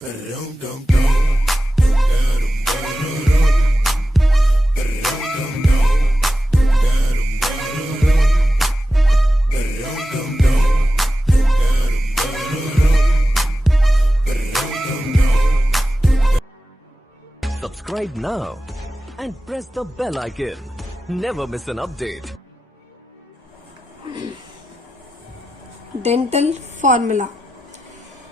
Subscribe now and press the bell icon. Never miss an update. Dental formula.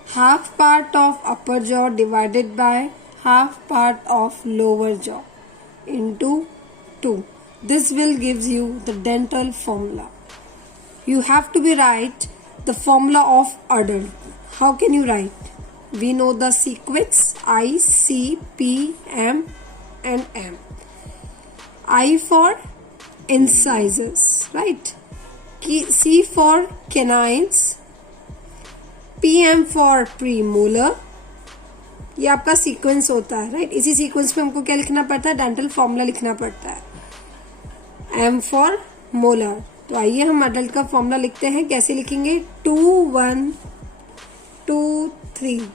Half part of upper jaw divided by half part of lower jaw into 2. This will gives you the dental formula. You have to be write the formula of adult. How can you write? We know the sequence I, C, P, M and M. I for incisors, right? C for canines, PM for premolar. ये आपका sequence होता है, right? इसी sequence में हमको क्या लिखना पड़ता है? डेंटल फॉर्मूला लिखना पड़ता है. M for molar. तो आइए हम अडल्ट का फॉर्मूला लिखते हैं. कैसे लिखेंगे? 2 1 2 3.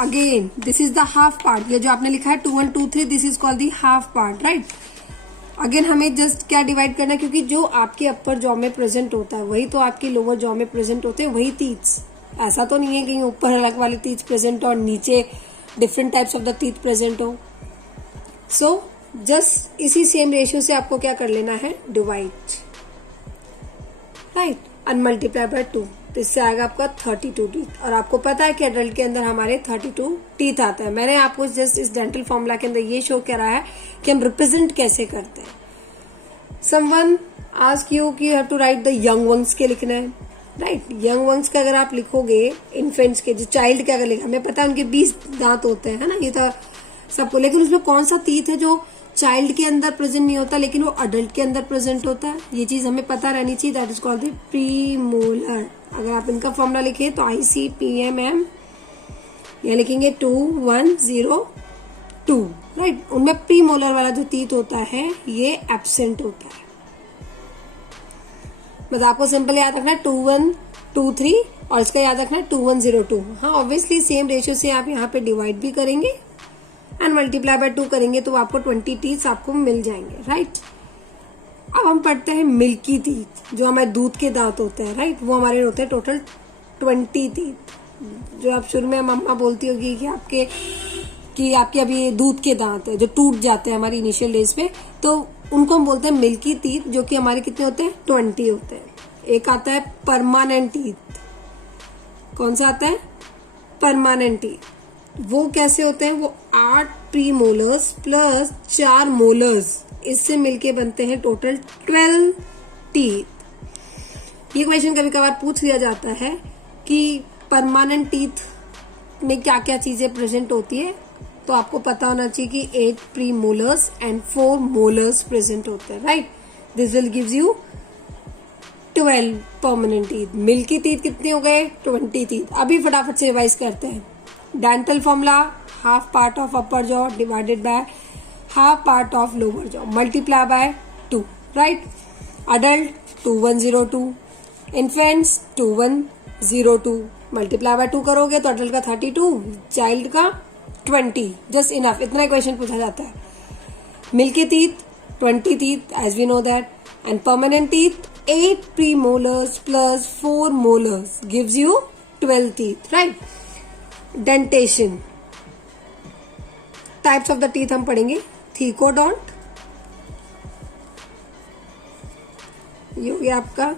Again this is the half part. ये जो आपने लिखा है 2 1 2 3, this is called the half part, right? Again हमें जस्ट क्या डिवाइड करना है, क्योंकि जो आपके अपर जॉ में प्रेजेंट होता है वही तो आपके लोअर जॉ में प्रेजेंट होते हैं, वही टीथ. ऐसा तो नहीं है कहीं ऊपर अलग वाले टीथ प्रेजेंट और नीचे different types of the teeth present हो. सो जस्ट इसी सेम रेशियो से आपको क्या कर लेना है? Divide, right? And multiply by 2. तो इससे आएगा आपका 32 टीथ. और आपको पता है कि एडल्ट के अंदर हमारे 32 टीथ आता है. मैंने आपको जस्ट इस डेंटल फॉर्मूला के अंदर ये शो करा है कि हम रिप्रेजेंट कैसे करते हैं. समवन आस्क यू कि you have to write the young ones के लिखना है, राइट? यंग वंस का अगर आप लिखोगे, इन्फेंट्स के, जो चाइल्ड के अगर लिखा, हमें पता है उनके 20 दांत होते हैं, है ना? ये तो सबको. लेकिन उसमें कौन सा टीथ है जो चाइल्ड के अंदर प्रेजेंट नहीं होता लेकिन वो अडल्ट के अंदर प्रेजेंट होता है? ये चीज हमें पता रहनी चाहिए. That is called the premolar. अगर आप इनका फॉर्मूला लिखे तो ICPMM, ये लिखेंगे 2 1 0 2, राइट? उनमें प्रीमोलर वाला जो टीथ होता है ये एब्सेंट होता है. मतलब आपको सिंपल याद रखना है 2 1 2 3 और इसका याद रखना है 2 1 0 2. हाँ, ऑब्वियसली सेम रेशियो से आप यहाँ पे डिवाइड भी करेंगे एंड मल्टीप्लाई बाय 2 करेंगे तो आपको 20 टीथ आपको मिल जाएंगे, राइट? अब हम पढ़ते हैं मिल्की टीथ, जो हमारे दूध के दांत होते हैं, राइट? वो हमारे होते हैं टोटल 20 टीथ. जो आप शुरू में मम्मा बोलती होगी कि आपके अभी दूध के दांत है जो टूट जाते हैं हमारी इनिशियल डेज में, तो उनको हम बोलते हैं मिल्की टीथ, जो कि हमारे कितने होते हैं? 20 होते हैं. एक आता है परमानेंट टीथ. कौन सा आता है? Permanent teeth. वो कैसे होते हैं? वो 8 प्रीमोलर्स प्लस 4 मोलर्स, इससे मिलके बनते हैं टोटल 12 टीथ. ये क्वेश्चन कभी कभार पूछ लिया जाता है कि परमानेंट टीथ में क्या क्या चीजें प्रेजेंट होती है, तो आपको पता होना चाहिए कि 8 प्रीमोलर्स एंड 4 मोलर्स प्रेजेंट होते हैं, right? This will gives you 12 permanent teeth. Milky teeth कितने हो गए? 20 टीथ. अभी फटाफट से रिवाइज करते हैं. Dental formula, half part of upper jaw divided by half part of lower jaw multiply by 2, right? Adult 2 1 0 2, infants 2 1 0 2, multiply by 2 करोगे तो अडल्ट का 32, चाइल्ड का 20. Just enough. इतना क्वेश्चन पूछा जाता है. Milky teeth 20 teeth as we know that, and permanent teeth 8 premolars plus 4 molars gives you 12 teeth, right? Dentition. Types of the teeth हम पढ़ेंगे. थीकोडोंट, ये हो गया आपका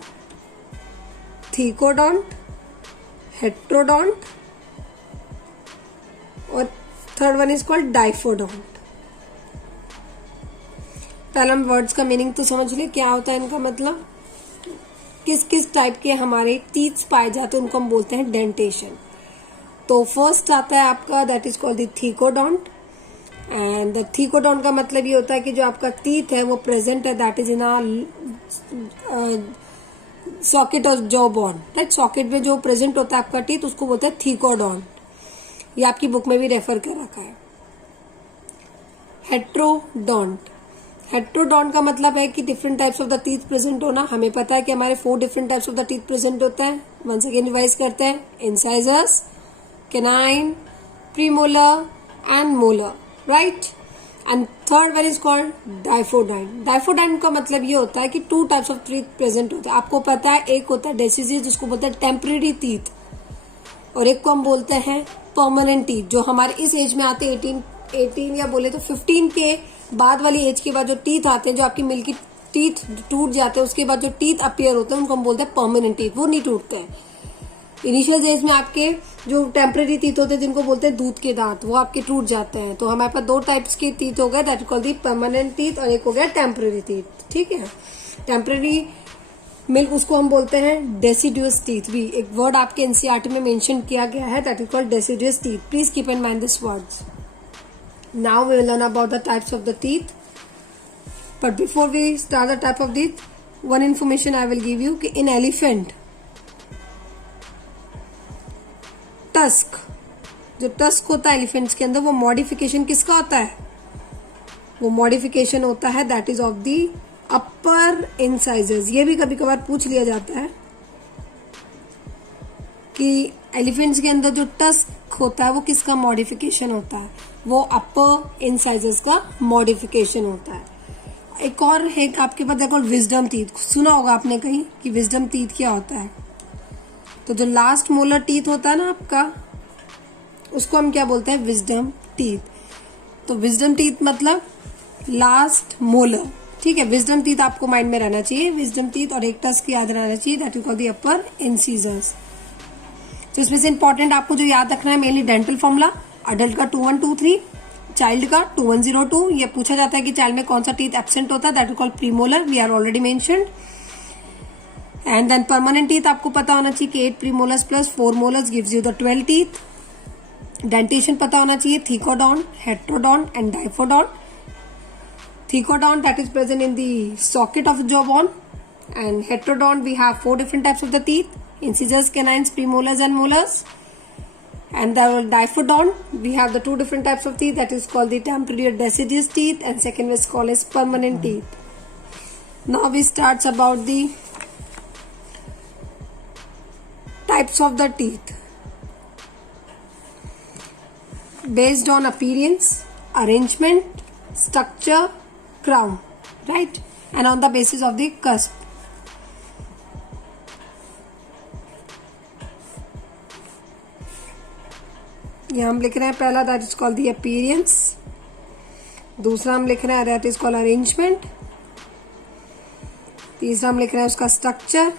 थीकोडोंट, हेट्रोडोंट और third one is called diphyodont. पहले हम वर्ड्स का मीनिंग तो समझ ले, क्या होता है इनका मतलब. किस किस टाइप के हमारे टीथ पाए जाते हैं उनको हम बोलते हैं डेंटेशन. तो फर्स्ट आता है आपका, that is called the thecodont. And the thecodont का मतलब ये होता है कि जो आपका टीथ है वो प्रेजेंट है, दैट इज इन सॉकेट और जॉ बोन, राइट? सॉकेट में जो प्रेजेंट होता है आपका टीथ उसको बोलते हैं थीकोडोंट. ये आपकी बुक में भी रेफर कर रखा है. हेट्रोडोंट. हेट्रोडोंट का मतलब है कि different types of the teeth present होना. हमें पता है कि हमारे 4 different types of the teeth present होता है. वंस अगेन रिवाइज करते हैं. Incisors, canine, premolar and molar, right? And third one is called डाइफोडाइन. डाइफोडाइन का मतलब ये होता है कि two types of teeth present होता है. आपको पता है एक होता है डेसिडियस जिसको बोलते हैं टेम्परेरी टीथ, और एक को हम बोलते हैं परमानेंट टीथ, जो हमारे इस एज में आते हैं 18 या बोले तो 15 के बाद वाली एज के बाद जो टीथ आते हैं, जो आपकी मिल्की टीथ टूट जाते हैं, उसके बाद जो टीथ अपीयर होते हैं उनको हम बोलते हैं परमानेंट टीथ. वो नहीं टूटते हैं. इनिशियल एज में आपके जो टेम्परेरी टीथ होते हैं जिनको बोलते हैं दूध के दांत, वो आपके टूट जाते हैं. तो हमारे पास दो टाइप्स के टीथ हो गए, that call the permanent teeth, और एक हो गया टेम्परेरी टीथ. ठीक है. टेम्परेरी मिल्क उसको हम बोलते हैं डेसिडुअस टीथ. भी एक वर्ड आपके एनसीईआरटी में मेंशन किया गया है, that is called deciduous teeth. Please keep in mind this words. Now we will learn about the types of the teeth. But before we start the type of teeth, one information I will give you कि in elephant tusk, जो tusk होता है elephants के अंदर, वो modification किसका होता है? वो मॉडिफिकेशन होता है that is of the upper incisors. ये भी कभी कभार पूछ लिया जाता है कि एलिफेंट्स के अंदर जो टस्क होता है वो किसका मॉडिफिकेशन होता है? वो अपर इंसाइजर्स का मॉडिफिकेशन होता है. एक और है आपके पास देखो विजडम टीथ. सुना होगा आपने कहीं कि विजडम टीथ क्या होता है. तो जो लास्ट मोलर टीथ होता है ना आपका, उसको हम क्या बोलते हैं? Wisdom teeth. तो विजडम टीथ मतलब लास्ट मोलर. ठीक है. विजडम टीथ आपको माइंड में रहना चाहिए. विजडम टीथ और एक टस्क याद रहना चाहिए, that is called the upper incisors. तो इसमें से इंपॉर्टेंट आपको जो याद रखना है मेनली डेंटल फॉर्मूला. अडल्ट का 2123, चाइल्ड का 2102. ये पूछा जाता है कि चाइल्ड में कौन सा टीथ एब्सेंट होता है, that is called premolar. We are already mentioned. And then permanent teeth आपको पता होना चाहिए कि 8 premolars plus 4 molars gives you the 12 teeth. Dentition पता होना चाहिए, thecodont, heterodont and diphyodont. Thecodont that is present in the socket of jawbone, and heterodont we have 4 different types of the teeth: incisors, canines, premolars and molars. And the diphodont we have the 2 different types of teeth, that is called the temporary or deciduous teeth, and second is called as permanent teeth. Now we starts about the types of the teeth based on appearance, arrangement, structure, crown, right? And on the basis of the cusp. ये हम लिख रहे हैं पहला, that is called the appearance. दूसरा हम लिख रहे हैं दैट इज कॉल्ड अरेंजमेंट. तीसरा हम लिख रहे हैं उसका स्ट्रक्चर,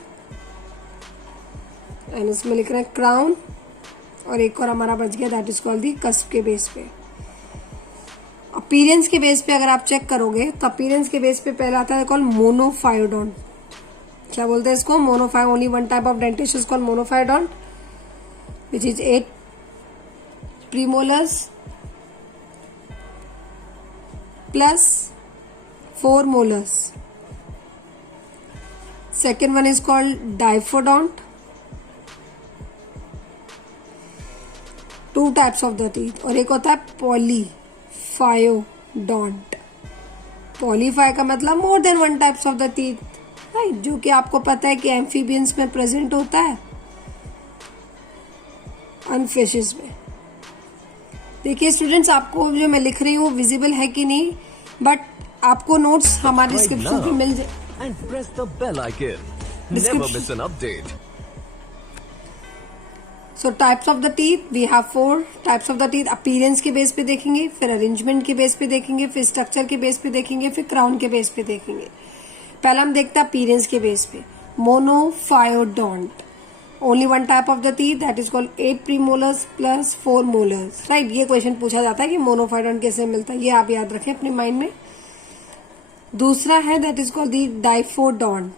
एंड उसमें लिख रहे हैं क्राउन. और एक और हमारा बच गया, that is called the cusp के बेस पे. अपीयरेंस के बेस पे अगर आप चेक करोगे तो अपीयरेंस के बेस पे पहला आता है कॉल्ड मोनोफायोडोंट. क्या बोलते हैं इसको? Monophyo. Only one type of dentist is called monophyodont, which is 8 premolars plus 4 molars. Second one is called diphodont. 2 types of the teeth. और एक होता है पॉलीफायोडोंट. पॉलीफाई का मतलब more than 1 types of the teeth, right? जो कि आपको पता है कि एम्फीबियंस में प्रेजेंट होता है, एंड फिशेस में. देखिए स्टूडेंट्स, आपको जो मैं लिख रही हूँ विजिबल है कि नहीं, बट आपको नोट्स हमारे डिस्क्रिप्शन पे मिल जाए. And press the bell icon. Never miss an update. So types of the teeth, we have 4 types of the teeth. Appearance के बेस पे देखेंगे, फिर अरेंजमेंट के बेस पे देखेंगे, फिर स्ट्रक्चर के बेस पे देखेंगे, फिर क्राउन के बेस पे देखेंगे. पहला हम देखते हैं अपीयरेंस के बेस पे. मोनोफायोडोंट. Only 1 type of the teeth, that is called 8 premolars plus 4 molars, right? ये क्वेश्चन पूछा जाता है कि मोनोफायोडोंट कैसे मिलता है, ये आप याद रखें अपने माइंड में. दूसरा है that is called the diphyodont.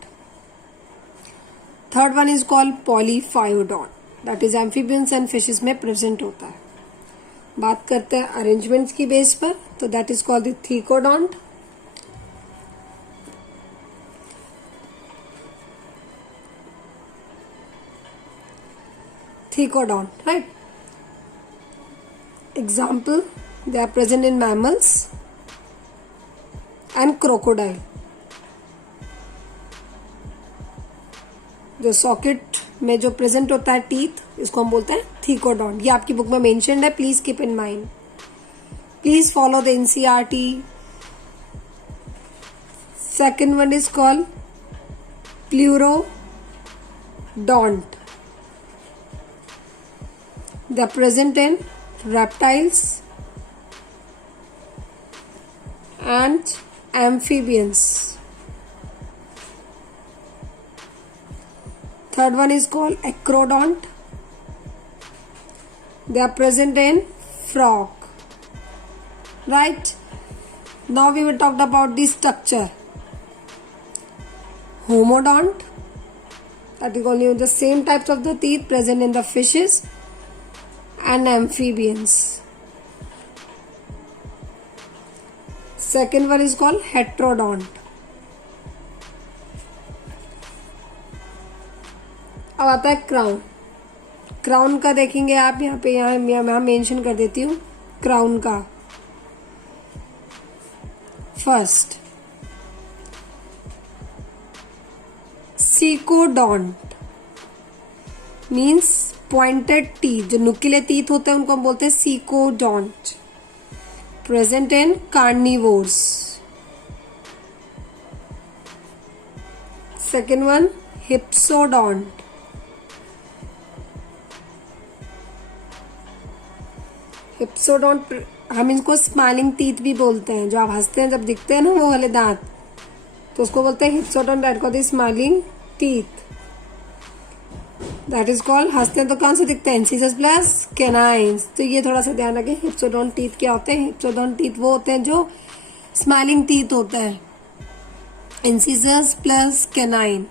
Third one is called polyphyodont, that is amphibians and fishes में प्रेजेंट होता है. बात करते हैं अरेंजमेंट्स की बेस पर, तो that is called the thecodont. Thecodont, right? Example, they are present in mammals and crocodile. जो सॉकेट में जो प्रेजेंट होता है टीथ, इसको हम बोलते हैं थीकोडॉन्ट। ये आपकी बुक में मेंशन्ड है, please keep in mind, please follow the NCERT. Second one is called pleurodont. They are present in reptiles and amphibians. Third one is called acrodont. They are present in frog. Right? Now we will talk about the structure. Homodont. That is only the same types of the teeth present in the fishes and amphibians. Second one is called heterodont. अब आता है crown. Crown का देखेंगे आप यहाँ पे, यहाँ mention कर देती हूँ क्राउन का। First secodont means pointed teeth, जो नुकीले टीथ होते हैं उनको हम बोलते हैं secodont. Present in carnivores. Second one hypsodont. Hypsodont हम इनको स्माइलिंग टीथ भी बोलते हैं, जो आप हंसते हैं जब दिखते हैं ना वो वाले दांत, तो उसको बोलते हैं hypsodont, that called smiling teeth. That is called, हंसते हैं तो कौन से दिखते हैं, इंसिजर्स प्लस कैनाइन्स। तो ये थोड़ा सा ध्यान रखें, हिप्सोडॉन्ट टीथ क्या होते हैं। हिप्सोडॉन्ट टीथ वो होते हैं जो स्माइलिंग टीथ होते हैं, incisors plus canine.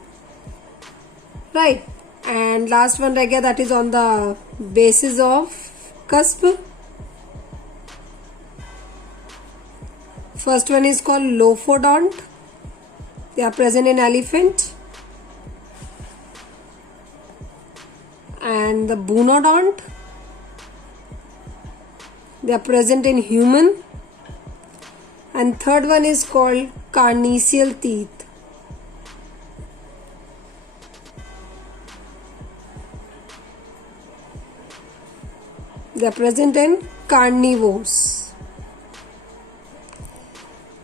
Right, and last one रह गया, that is on the basis of cusp. First one is called lophodont. They are present in elephant. And the bunodont, they are present in human. And third one is called carnassial teeth. They are present in carnivores.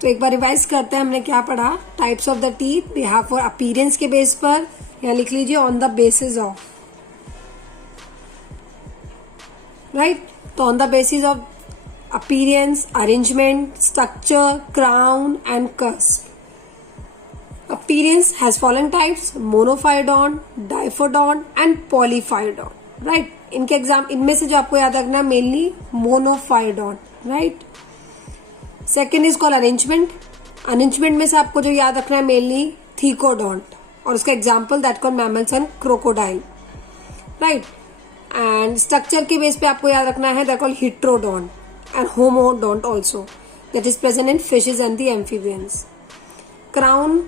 तो एक बार revise करते हैं, हमने क्या पढ़ा। Types of the teeth, we have for appearance के base पर, यहाँ लिख लीजिए on the basis of. Right, तो on the basis of appearance, arrangement, structure, crown and cusp. Appearance has following types: monophyodont, diphyodont and polyphyodont. Right, इनके exam, इनमें से जो आपको याद रखना mainly monophyodont. Right, second is called arrangement. Arrangement में से आपको जो याद रखना है मेनली थीकोडॉन्ट, और उसका example that called mammals and crocodile. Right, and structure के बेस पे आपको याद रखना है that called heterodont and homodont also, that is present in fishes and the amphibians. Crown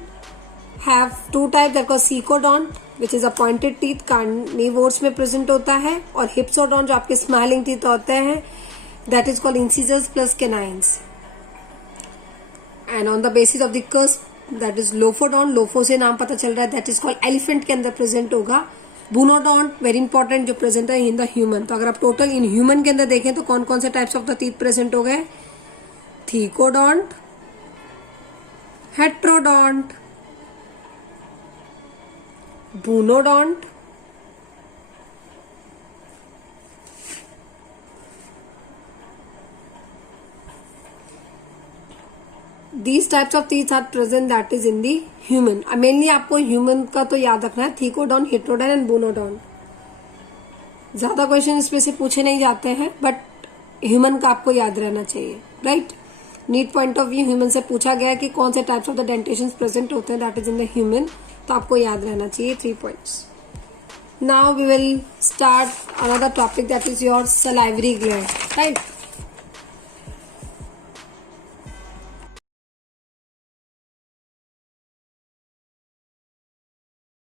have two type, that called secodont which is a pointed teeth, carnivores में present होता है, और हिप्सोडॉन्ट जो आपके स्माइलिंग टीथ होते हैं, that is called incisors plus canines. And on the basis of the cusp, that is lophodont, lopho से नाम पता चल रहा है, दैट इज कॉल्ड एलिफेंट के अंदर प्रेजेंट होगा। बुनोडॉन्ट वेरी इंपॉर्टेंट, जो प्रेजेंट है इन द ह्यूमन। तो अगर आप टोटल इन ह्यूमन के अंदर देखें तो कौन कौन से types of the teeth present हो गए: thecodont, हेटेरोडॉन्ट, बुनोडॉन्ट, these types of teeth are present that is in the human. Mainly आपको ह्यूमन का तो याद रखना है, थीकोडॉन्ट, हेटेरोडॉन्ट एंड बुनोडॉन्ट। ज्यादा क्वेश्चन इसमें से पूछे नहीं जाते हैं, बट ह्यूमन का आपको याद रहना चाहिए। Right, NEET point of view human से पूछा गया कि कौन से types of the dentition present होते हैं that is in the human, तो आपको याद रहना चाहिए 3 points. Now we will start another topic that is your salivary gland. Right,